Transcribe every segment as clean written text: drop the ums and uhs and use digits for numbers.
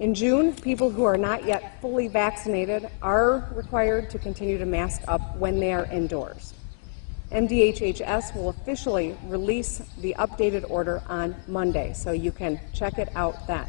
In June, people who are not yet fully vaccinated are required to continue to mask up when they are indoors. MDHHS will officially release the updated order on Monday, so you can check it out then.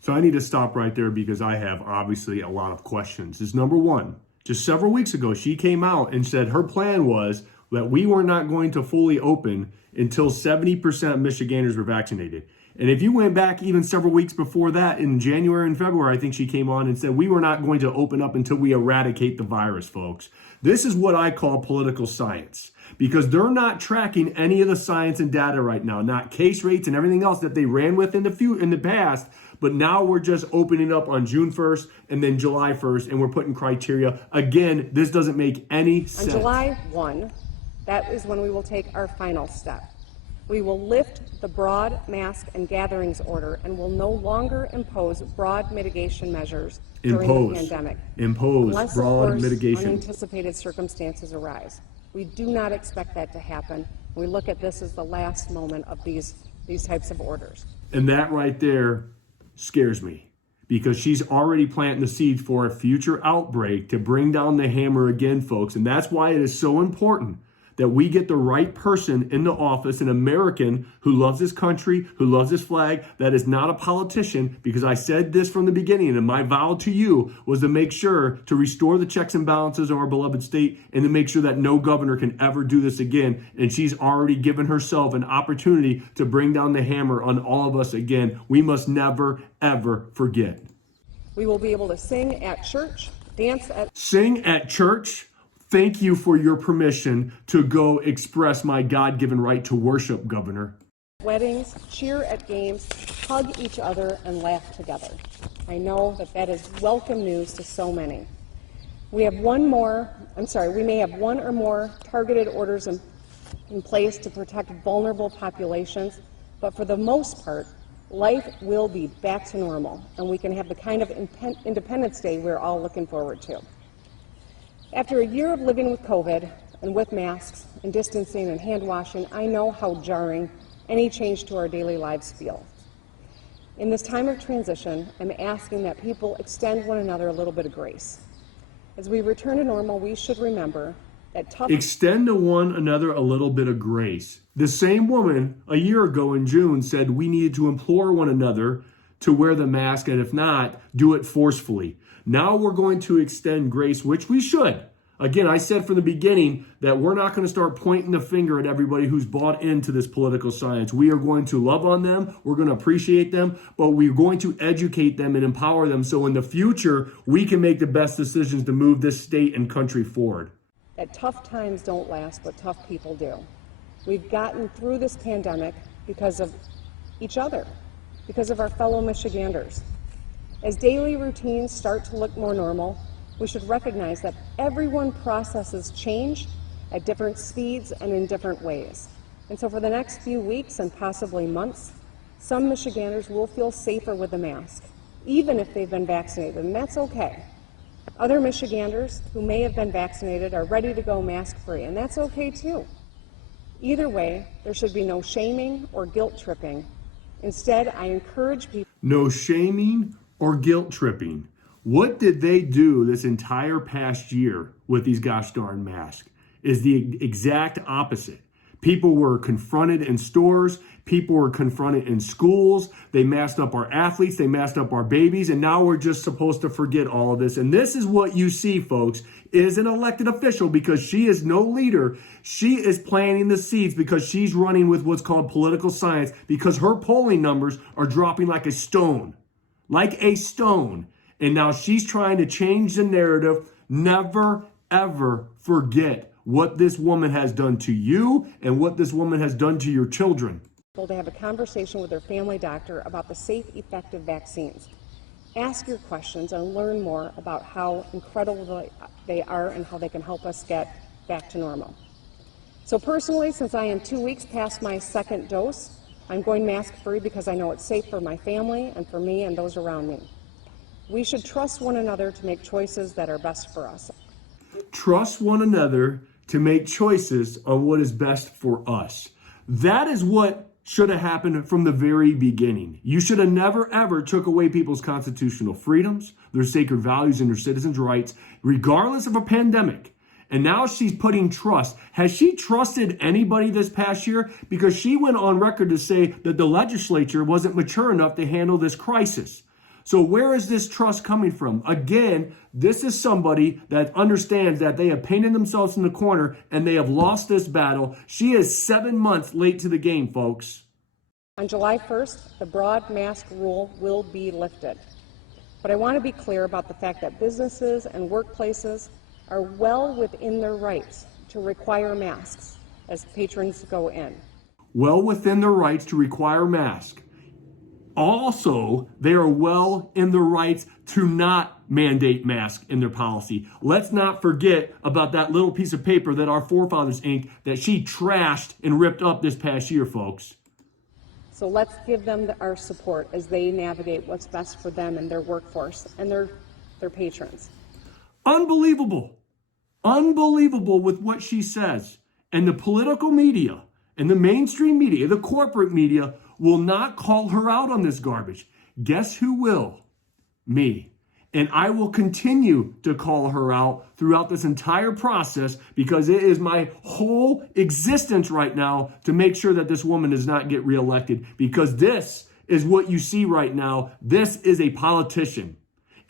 So I need to stop right there because I have obviously a lot of questions. Is number one, just several weeks ago, she came out and said her plan was that we were not going to fully open until 70% of Michiganders were vaccinated. And if you went back even several weeks before that, in January and February, I think she came on and said we were not going to open up until we eradicate the virus, folks. This is what I call political science, because they're not tracking any of the science and data right now, not case rates and everything else that they ran with in the past. But now we're just opening up on June 1st and then July 1st, and we're putting criteria. Again, this doesn't make any sense. On July 1, that is when we will take our final step. We will lift the broad mask and gatherings order and will no longer impose broad mitigation measures during the pandemic. Unless, broad of course, mitigation. Unanticipated circumstances arise. We do not expect that to happen. We look at this as the last moment of these types of orders. And that right there scares me, because she's already planting the seeds for a future outbreak to bring down the hammer again, folks. And that's why it is so important that we get the right person in the office, an American who loves his country, who loves his flag, that is not a politician, because I said this from the beginning, and my vow to you was to make sure to restore the checks and balances of our beloved state and to make sure that no governor can ever do this again. And she's already given herself an opportunity to bring down the hammer on all of us again. We must never, ever forget. We will be able to sing at church, Sing at church. Thank you for your permission to go express my God-given right to worship, Governor. Weddings, cheer at games, hug each other, and laugh together. I know that is welcome news to so many. We may have one or more targeted orders in place to protect vulnerable populations, but for the most part, life will be back to normal, and we can have the kind of Independence Day we're all looking forward to. After a year of living with COVID and with masks and distancing and hand washing, I know how jarring any change to our daily lives feels. In this time of transition, I'm asking that people extend one another a little bit of grace. As we return to normal, we should remember that extend to one another a little bit of grace. The same woman a year ago in June said we needed to implore one another to wear the mask, and if not, do it forcefully. Now we're going to extend grace, which we should. Again, I said from the beginning that we're not going to start pointing the finger at everybody who's bought into this political science. We are going to love on them. We're going to appreciate them, but we're going to educate them and empower them so in the future, we can make the best decisions to move this state and country forward. That tough times don't last, but tough people do. We've gotten through this pandemic because of each other, because of our fellow Michiganders. As daily routines start to look more normal, we should recognize that everyone processes change at different speeds and in different ways. And so for the next few weeks and possibly months, some Michiganders will feel safer with a mask, even if they've been vaccinated, and that's okay. Other Michiganders who may have been vaccinated are ready to go mask-free, and that's okay too. Either way, there should be no shaming or guilt tripping. Instead, I encourage people... No shaming or guilt tripping. What did they do this entire past year with these gosh darn masks? Is the exact opposite. People were confronted in stores. People were confronted in schools. They masked up our athletes. They masked up our babies. And now we're just supposed to forget all of this. And this is what you see, folks, is an elected official, because she is no leader. She is planting the seeds because she's running with what's called political science, because her polling numbers are dropping like a stone. Like a stone. And now she's trying to change the narrative. Never, ever forget what this woman has done to you and what this woman has done to your children. To have a conversation with their family doctor about the safe, effective vaccines. Ask your questions and learn more about how incredible they are and how they can help us get back to normal. So personally, since I am 2 weeks past my second dose, I'm going mask-free because I know it's safe for my family and for me and those around me. We should trust one another to make choices that are best for us. Trust one another to make choices on what is best for us. That is what should have happened from the very beginning. You should have never, ever took away people's constitutional freedoms, their sacred values, and their citizens' rights, regardless of a pandemic. And now she's putting trust. Has she trusted anybody this past year? Because she went on record to say that the legislature wasn't mature enough to handle this crisis. So where is this trust coming from? Again, this is somebody that understands that they have painted themselves in the corner and they have lost this battle. She is 7 months late to the game, folks. On July 1st, the broad mask rule will be lifted. But I want to be clear about the fact that businesses and workplaces are well within their rights to require masks as patrons go in. Well within their rights to require masks. Also, they are well in their rights to not mandate masks in their policy. Let's not forget about that little piece of paper that our forefathers inked that she trashed and ripped up this past year, folks. So let's give them our support as they navigate what's best for them and their workforce and their patrons. Unbelievable. Unbelievable with what she says. And the political media and the mainstream media, the corporate media, will not call her out on this garbage. Guess who will? Me. And I will continue to call her out throughout this entire process because it is my whole existence right now to make sure that this woman does not get reelected, because this is what you see right now. This is a politician.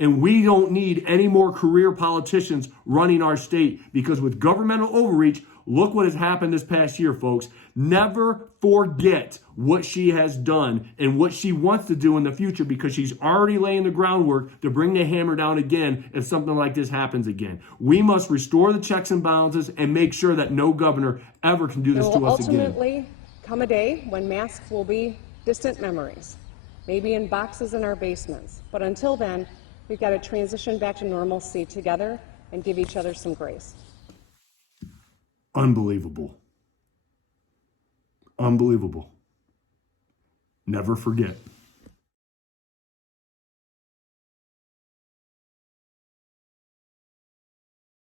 And we don't need any more career politicians running our state, because with governmental overreach, look what has happened this past year, folks. Never forget what she has done and what she wants to do in the future, because she's already laying the groundwork to bring the hammer down again if something like this happens again. We must restore the checks and balances and make sure that no governor ever can do this to us again. There will ultimately come a day when masks will be distant memories, maybe in boxes in our basements. But until then, we've got to transition back to normalcy together and give each other some grace. Unbelievable. Unbelievable. Never forget.